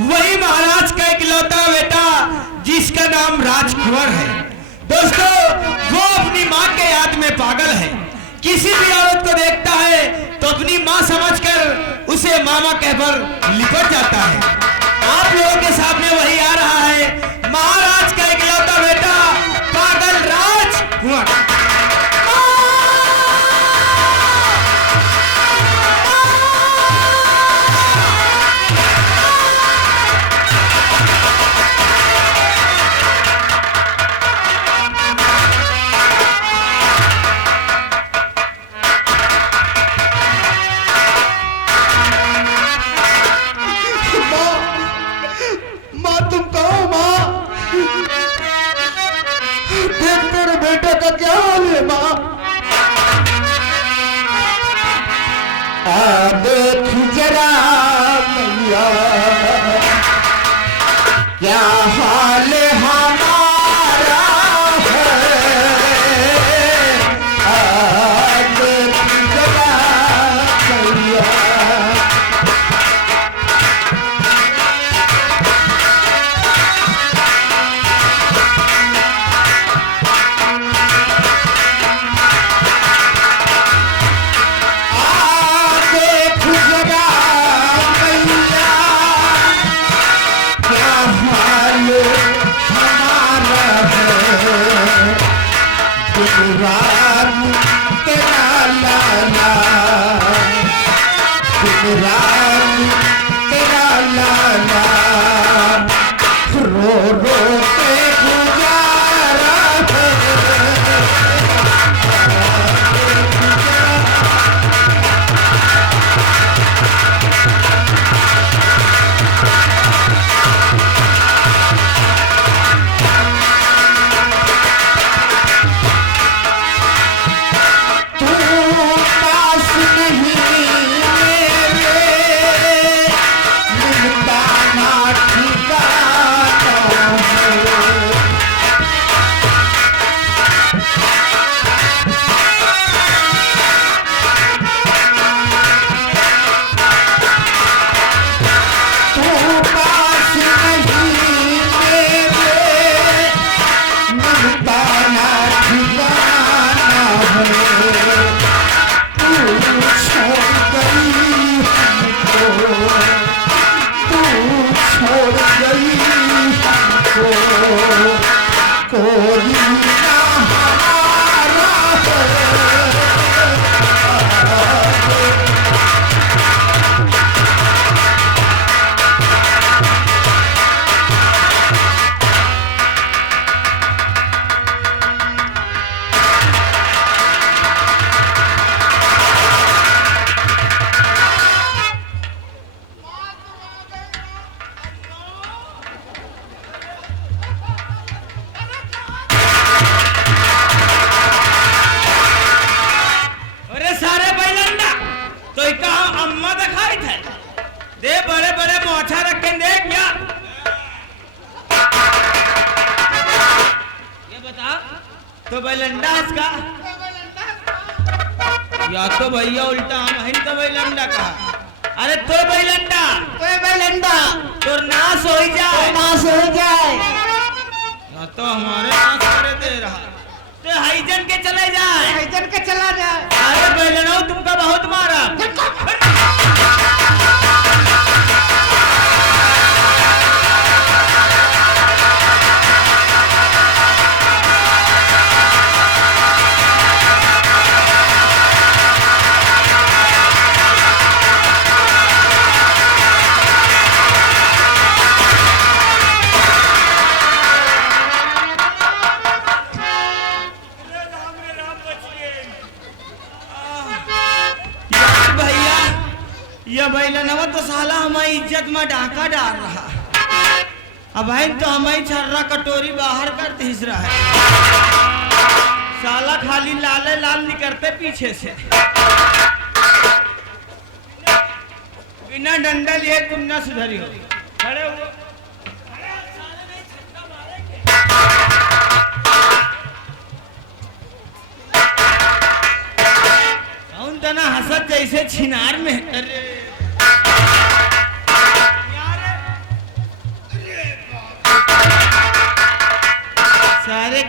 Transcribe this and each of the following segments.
वही महाराज का इकलौता बेटा जिसका नाम राजकुंवर है। दोस्तों, वो अपनी माँ के याद में पागल है। किसी भी औरत को देखता है तो अपनी माँ समझकर उसे मामा कहकर लिपट जाता है। आप लोगों के सामने वही आ रहा है, महाराज का इकलौता बेटा पागल राजकुंवर। देख जरा मैया क्या हाल हमारा है, देख जरा मैया। तो बैलंडा इसका या तो भैया उल्टा हम तो बैलंडा कहा। अरे तो बैलंडा तो नाश हो जाए या तो हमारे नाश करे दे रहा तो हाइजन के चला जाए। अरे बैलनो तुमका बहुत मारा। बैलनवा तो साला हमारी इज्जत में डाका डाल रहा। अब तो हमारी छर्रा कटोरी बाहर कर तीस रहा है। साला खाली लाले लाल निकलते पीछे से बिना डंडा लिए तुम ना सुधरी हो। खड़े हो तना हसत जैसे छिनार में। अरे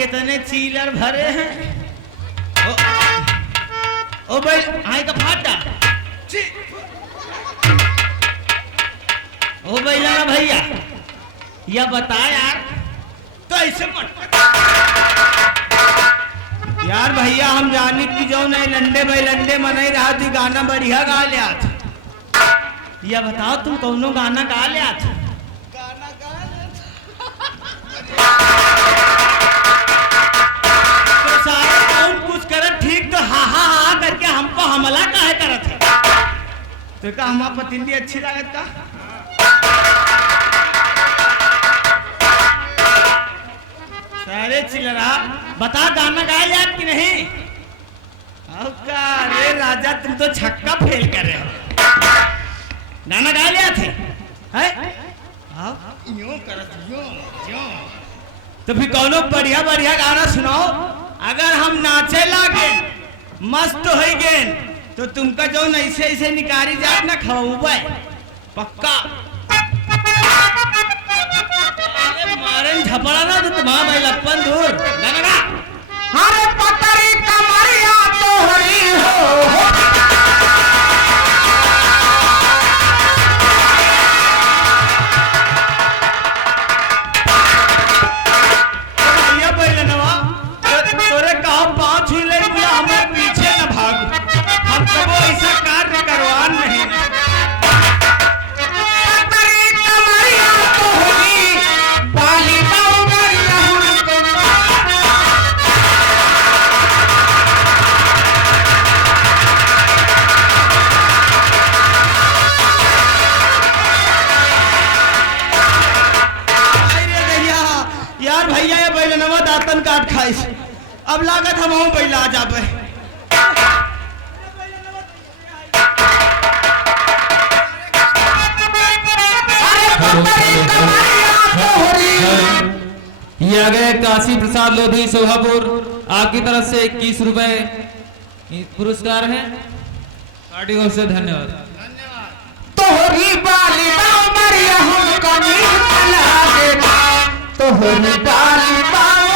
कितने चीलर भरे हैं। ओ भाई आई का फाटा ओ भैया भैया यह बता यार, तो ऐसे मत यार भैया, हम जानी कि जो नहीं लंडे भाई लंडे मनाई रहा थी, गाना बढ़िया गा लिया था। यह बताओ तुम कौनो गाना गा लिया था? तो सारा कौन कुछ करत ठीक, तो हा हा हा करके हमको हमला काहे करत है? तो का हमारा पतिंदी अच्छी लागत का? सारे चिलरा बता गाना गाया याद कि नहीं? अरे राजा तुम तो छक्का फेल कर रहे हो। गाना गा लिया थे हैं? यूं करत यूं तो फिर कौनो बढ़िया बढ़िया गाना सुनाओ। अगर हम नाचे लागे मस्त हो गए तो तुमका जो ऐसे ऐसे निकारी जात ना खवाऊबे पक्का। मारन झपड़ा ना तो तुम्हारा भाई लपन दूर गाना गा। हरे पतरी कमरिया तोहरी हो भैया पहले नवा तोरे कहा पाँच ही ले बोला हमें पीछे न भाग, हम कबो ऐसा कार्य करवान नहीं। पतरी कमरिया तोहरी बाली बाउगर रहन यार भैया ये बैलनवा दातन काट खाई, अब लागत हम हूँ बैला आ जाबे। ये आ गए काशी प्रसाद लोधी सोहापुर, आपकी तरफ से 21 रुपए पुरस्कार है। पार्टी को से धन्यवाद। तोहरी बाली बाउगर रहन कमी लागे तोहरी बाली बाउगर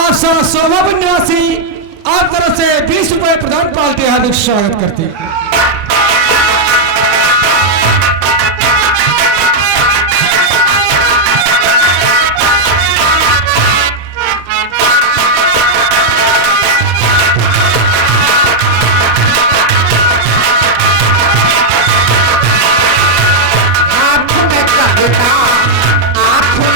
आशा शोभा निवासी आप तरफ से 20 रुपए प्रदान पार्टी हार्दिक स्वागत करती है। आँख में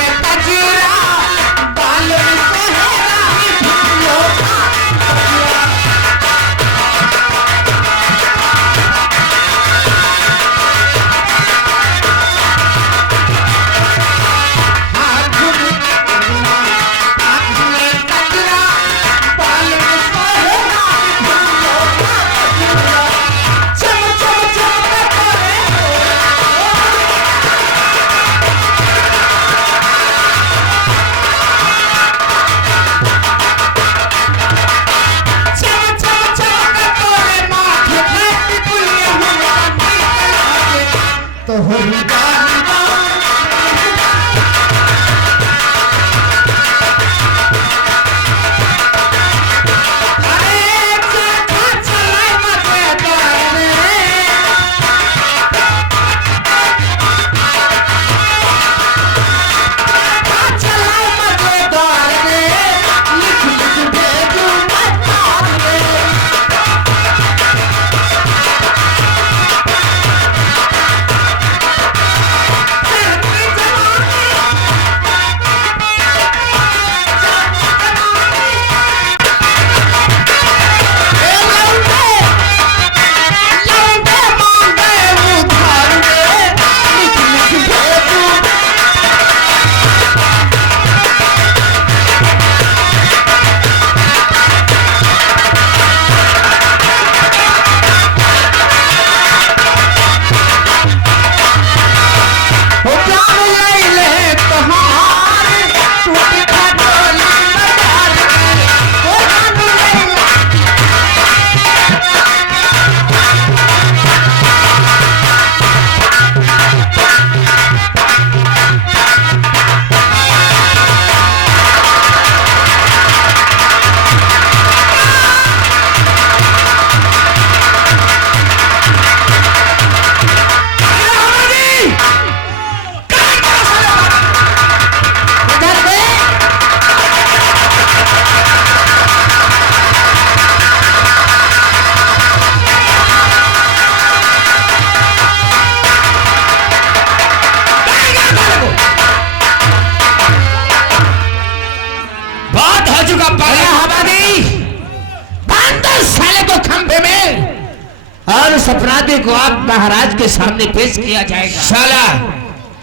उस अपराधी को आप महाराज के सामने पेश किया जाएगा। साला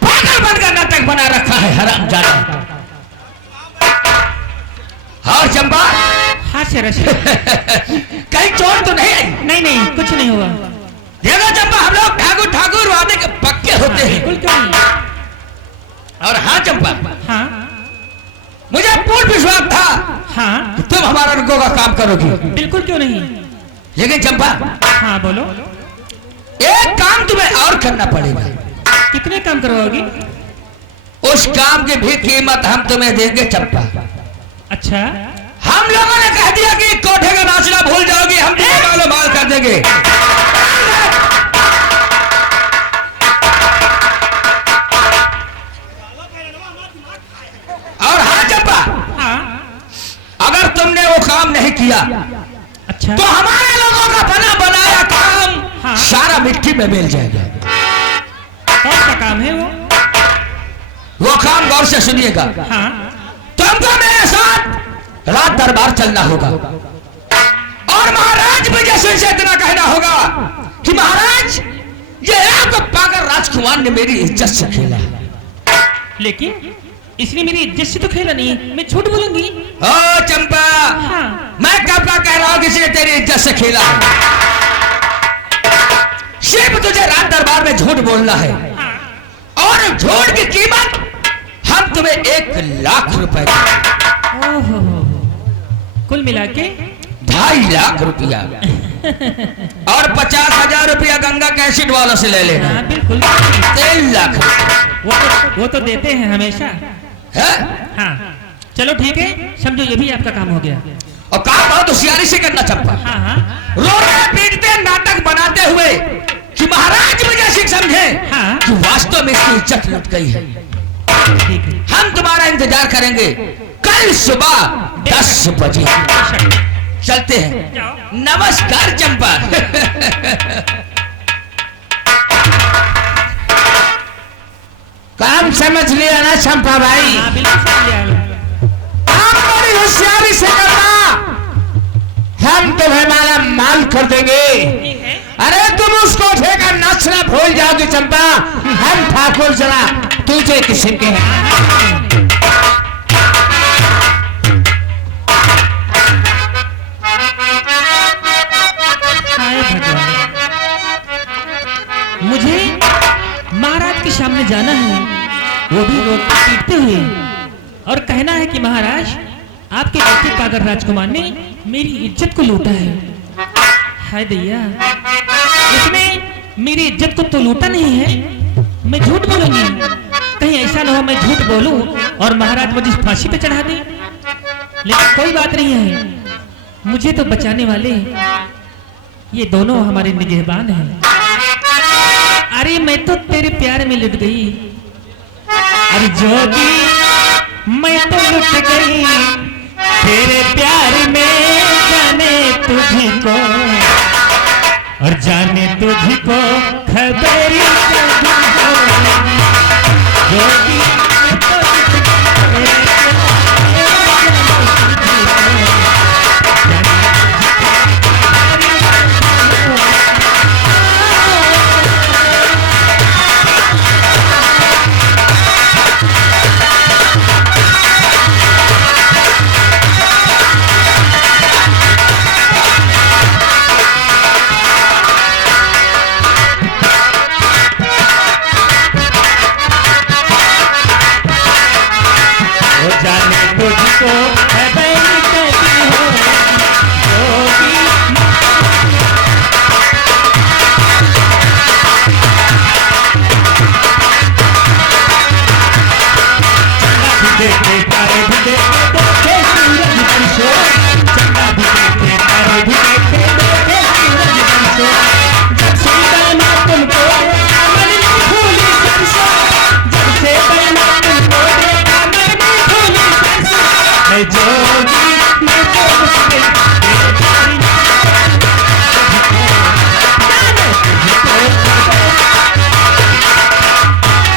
पागल बनकर नाटक बना रखा है हरामजादा। और चंपा हाँ शरश कहीं चोट तो नहीं आई? नहीं नहीं कुछ नहीं हुआ। देखो चंपा, हम लोग ठाकुर ठाकुर वादे के पक्के होते हैं। बिल्कुल क्यों नहीं। और हाँ चंपा, हाँ मुझे पूर्ण विश्वास था हाँ कि तुम हमारा रुको का काम करोगी। बिल्कुल क्यों नहीं। लेकिन चंपा, हाँ बोलो। एक काम तुम्हें और करना पड़ेगा। कितने काम करवाओगी? उस काम की भी कीमत हम तुम्हें देंगे चंपा। अच्छा हम लोगों ने कह दिया कि कोठे का नाचना भूल जाओगी, हम तुम्हें मालो माल कर देंगे। और हाँ चंपा, हाँ अगर तुमने वो काम नहीं किया अच्छा तो हमारे लोगों का बना बनाया काम हाँ। सारा मिट्टी में मिल जाएगा। कौन सा काम है वो काम गौर से सुनिएगा। हाँ तुमको मेरे साथ रात दरबार चलना होगा और महाराज विजय सिंह से इतना कहना होगा कि महाराज, ये आपको पागल राजकुमार ने मेरी इज्जत से खेला। लेकिन इसने मेरी इज्जत से तो खेला नहीं, मैं झूठ बोलूंगी। ओ चंपा, हाँ मैं कब का कह रहा हूं किसी ने तेरी इज्जत से खेला है। सिर्फ तुझे रात दरबार में झूठ बोलना है और झूठ की कीमत हम तुम्हें 1,00,000 रुपए देंगे। ओहो कुल मिला के 2.5 लाख रुपया और 50,000 रुपया गंगा कैसेट वालों से ले लेना। हाँ बिल्कुल 3 लाख वो तो देते हैं हमेशा। है? हाँ चलो ठीक है, समझो ये भी आपका काम हो गया। और काम बहुत होशियारी से करना चंपा। हाँ हाँ रोते पीटते नाटक बनाते हुए कि महाराज विजय सिंह समझे हाँ। कि वास्तव में इसकी इज्जत लुट गई है। ठीक है हम तुम्हारा इंतजार करेंगे कल सुबह 10 बजे। चलते हैं। जाओ। नमस्कार चंपा। काम समझ लिया ना चंपा भाई? हाँ बिल्कुल समझ लिया। काम बड़ी होशियारी से करना, हम तुम्हें माला माल कर देंगे। ठीक है अरे तुम उस कोठे का नाचना भूल जाओगे चंपा, हम ठाकुर जरा तुझे किस्म के हैं। हाय भगवान, मुझे महाराज के सामने जाना है, वो भी रोते पीटते हुए, और कहना है कि महाराज आपके बेटे पागल राजकुमार ने मेरी इज्जत को लूटा है। हाय दैया, इसने मेरी इज्जत को तो लूटा नहीं है, मैं झूठ बोलूंगी। कहीं ऐसा ना हो मैं झूठ बोलूं और महाराज मुझे फांसी पे चढ़ा दे। लेकिन कोई बात नहीं है, मुझे तो बचाने वाले ये दोनों हमारे निगहबान हैं। अरे मैं तो तेरे प्यार में लुट गई। अरे जोगी मैं तो लुट गई तेरे प्यार में, जाने तुझको और जाने तुझको खबर जोगी मैं तो लुट गई तेरे तुझको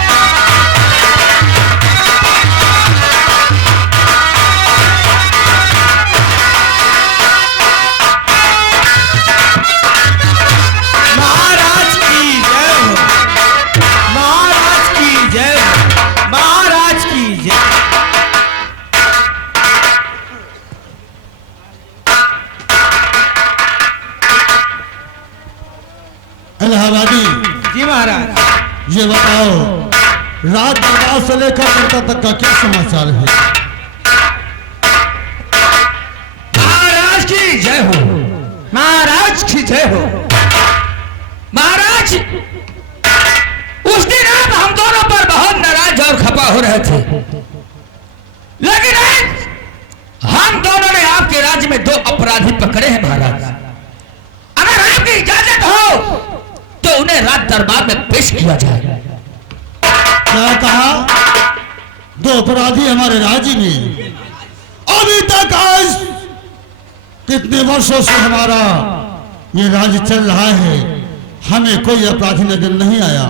राज दरबार से लेकर करता तक का क्या समाचार है? महाराज की जय हो, महाराज की जय हो। महाराज, उस दिन आप हम दोनों पर बहुत नाराज और खपा हो रहे थे, लेकिन हम दोनों ने आपके राज्य में 2 अपराधी पकड़े हैं महाराज। अगर आपकी इजाजत हो तो उन्हें राज दरबार में पेश किया जाए। क्या कहा? 2 अपराधी हमारे राज्य में? अभी तक आज कितने वर्षों से हमारा ये राज्य चल रहा है, हमें कोई अपराधी नजर नहीं आया।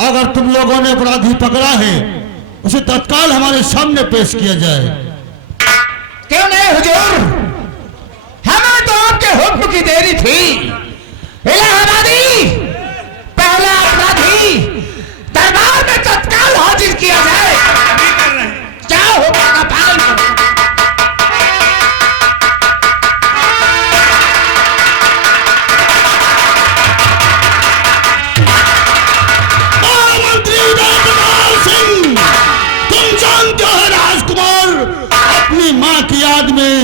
अगर तुम लोगों ने अपराधी पकड़ा है उसे तत्काल हमारे सामने पेश किया जाए। क्यों नहीं हुजूर, हमें तो आपके हुक्म की देरी थी। इलाहाबादी पहला अपराधी दरबार में तत्काल हाजिर किया जाए। क्या हुक्म का पालन करो। अपनी मां की याद में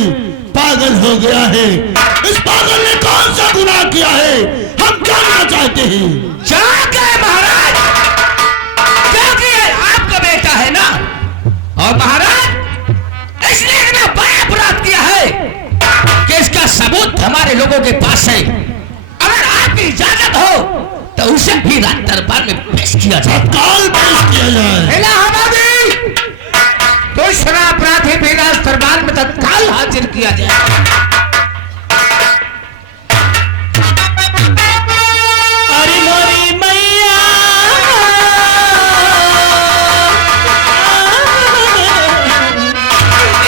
पागल हो गया है। इस पागल ने कौन सा गुनाह किया है, हम जानना चाहते हैं। महाराज, क्योंकि आपका बेटा है ना, और महाराज इसने इतना बड़ा अपराध किया है कि इसका सबूत हमारे लोगों के पास है। अगर आपकी इजाजत हो तो उसे भी राज दरबार में पेश किया जाए। तत्काल पेश किया जाए। इलाहाबादी दूसरा अपराधी भी राज दरबार में तत्काल हाजिर किया जाए। अरे मोरी मैया,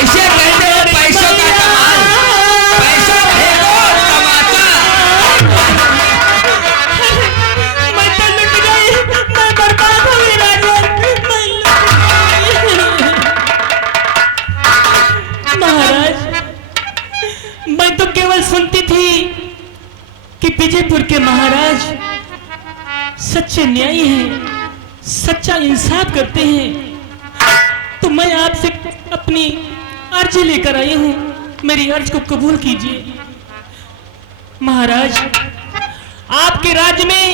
इसे कहते हैं पैसों का कमाल। पैसा भेजो तमाचा। मैं तो लुट गई, मैं बर्बाद हो गई राजन, मैं लुट गई। महाराज, मैं तो केवल सुनती थी कि विजयपुर के महाराज सच्चे न्यायी हैं, सच्चा इंसाफ करते हैं। तो मैं आपसे अपनी अर्जी लेकर आई हूं, मेरी अर्ज को कबूल कीजिए। महाराज, आपके राज्य में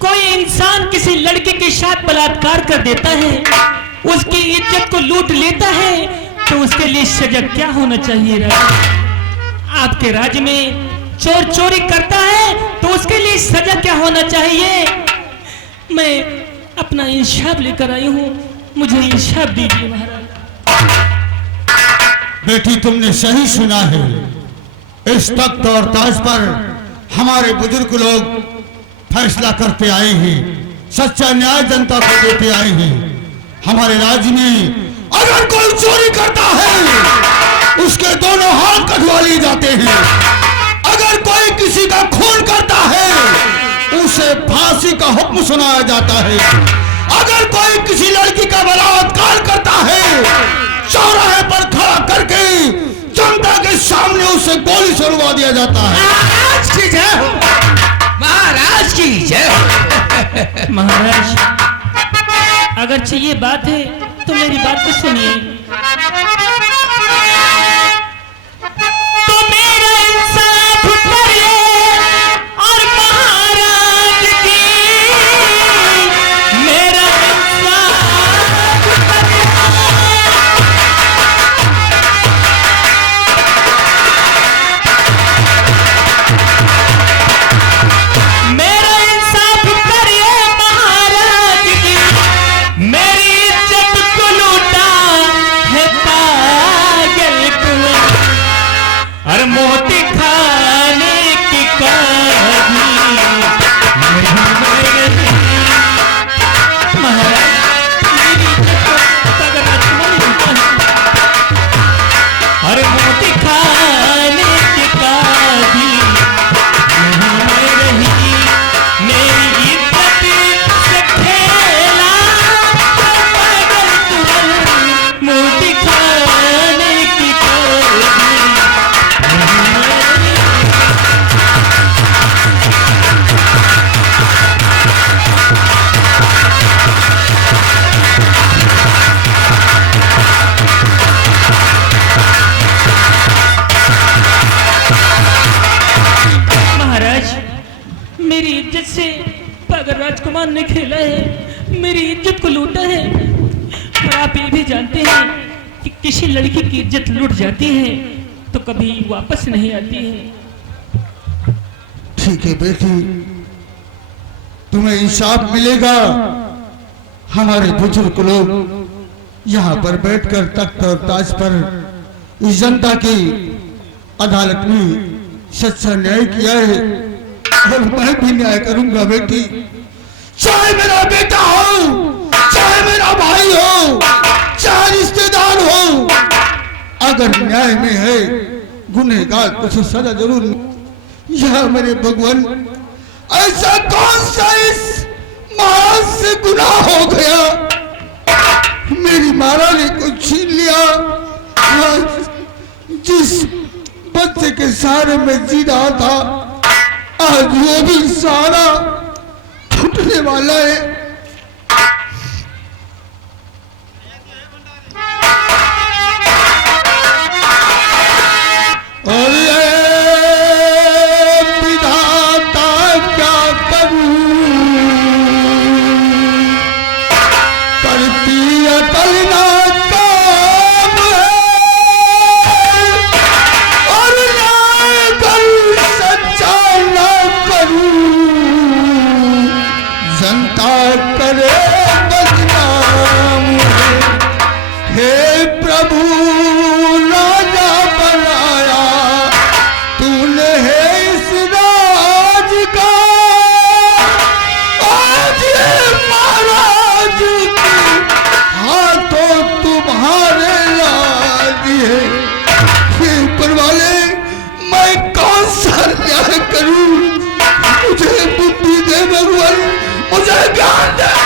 कोई इंसान किसी लड़के के साथ बलात्कार कर देता है, उसकी इज्जत को लूट लेता है, तो उसके लिए सजा क्या होना चाहिए राजा? आपके राज्य में चोर चोरी करता है तो उसके लिए सजा क्या होना चाहिए? मैं अपना इंसाफ लेकर आई हूं, मुझे इंसाफ दीजिए महाराज। बेटी, तुमने सही सुना है। इस तख्त और ताज पर हमारे बुजुर्ग लोग फैसला करते आए हैं, सच्चा न्याय जनता को देते आए हैं। हमारे राज्य में अगर कोई चोरी करता है उसके दोनों हाथ कटवा लिए जाते हैं। अगर कोई किसी का खून करता है उसे फांसी का हुक्म सुनाया जाता है। अगर कोई किसी लड़की का बलात्कार करता है, चौराहे पर खड़ा करके जनता के सामने उसे गोली से उड़वा दिया जाता है। महाराज की जय हो, महाराज की जय हो। महाराज, अगर चाहिए बात है तो मेरी बात को सुनिए। तो मेरा इंसाफ करिए और महाराज की मेरा इंसाफ मेरा इंसाफ करिए महाराज की, मेरी इज्जत को लूटा है सामान ने खेला है, मेरी इज्जत को लूटा है। और आप ये भी जानते हैं कि किसी लड़की की इज्जत लूट जाती है तो कभी वापस नहीं आती है। ठीक है बेटी, तुम्हें इंसाफ मिलेगा। हमारे बुजुर्ग लोग यहाँ पर बैठकर तख्त और ताज पर इस जनता की अदालत में सच्चा न्याय किया है और मैं भी न्याय करूंगा बेटी। चाहे मेरा बेटा हो, चाहे मेरा भाई हो, चाहे रिश्तेदार हो, अगर न्याय में है गुनहगार को सजा जरूर। यह मेरे भगवान, ऐसा कौन सा इस महाराज से गुनाह हो गया, मेरी मारा ने कुछ छीन लिया। जिस बच्चे के सहारे में जी रहा था, आज वो भी सारा टूटने वाला है। और विधाता क्या करूं, करती अकल ना काम है, और ना कल सच्चा ना करूं, जनता करे बदनाम है। हे प्रभु राजा बनाया तूने है इस राज का, आज ये महाराज के हाथों तुम्हारे राज है। हे ऊपर वाले, मैं कौन सा न्याय करूं, मुझे बुद्धि दे भगवान, मुझे ज्ञान दे।